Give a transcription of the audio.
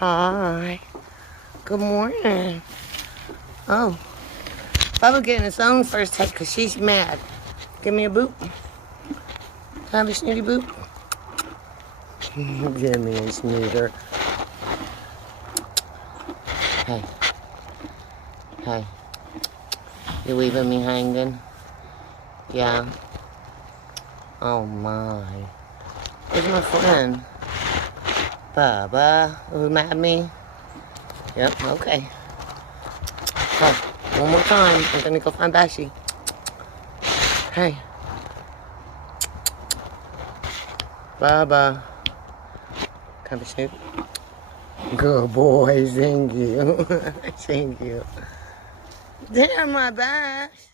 Hi. Good morning. Oh. Bubba getting his own first take because she's mad. Give me a boot. Have a snooty boot. Give me a snooter. Hey. Hey. You leaving me hanging? Yeah. Oh my. Where's my friend? Bubba. Who mad at me? Yep, okay. Oh, one more time. I'm gonna go find Bashy. Hey. Bubba. Come snoop. Good boy, thank you. Thank you. Damn, my Bash.